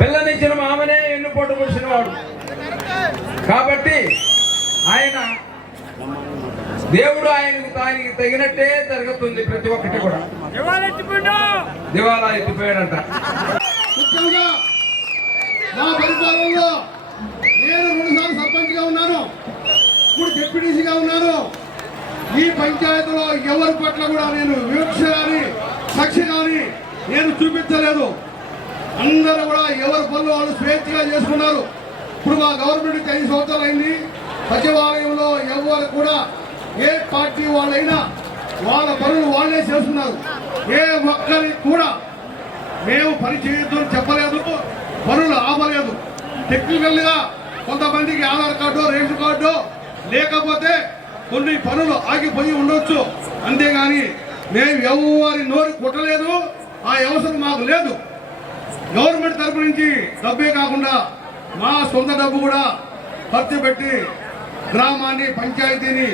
పిల్లనిచ్చిన మామనే ఎన్నుపోటు పుడిచిన వాడు కాబట్టి ఆయన దేవుడు ఆయనకి తగినట్టే జరుగుతుంది. ప్రతి ఒక్కటి కూడా దివాలా ఎత్తిపోయాడంట. ముఖ్యంగా నా పరిపాలనలో నేను 2 సార్లు సర్పంచ్గా ఉన్నాను, ఇప్పుడు డిప్యూటీసీగా ఉన్నాను. ఈ పంచాయతీలో ఎవరి పట్ల కూడా నేను వివక్ష కానీ కక్ష కానీ నేను చూపించలేదు. అందరూ కూడా ఎవరి పనులు వాళ్ళు స్వేచ్ఛగా చేసుకున్నారు. ఇప్పుడు మా గవర్నమెంట్ 5 సంవత్సరాలు అయింది. సచివాలయంలో ఎవరు కూడా ఏ పార్టీ వాళ్ళైనా వాళ్ళ పనులు వాళ్ళే చేస్తున్నారు. ఏ ఒక్కరికి కూడా మేము పని చేయొద్దు అని చెప్పలేదు, పనులు ఆపలేదు. టెక్నికల్గా కొంతమందికి ఆధార్ కార్డు రేషన్ కార్డు లేకపోతే కొన్ని పనులు ఆగిపోయి ఉండొచ్చు, అంతేగాని మేము ఎవరి నోరు కుట్టలేదు. ఆ అవసరం మాకు లేదు. గవర్నమెంట్ తరపు నుంచి డబ్బే కాకుండా మా సొంత డబ్బు కూడా ఖర్చు పెట్టి గ్రామాన్ని పంచాయతీని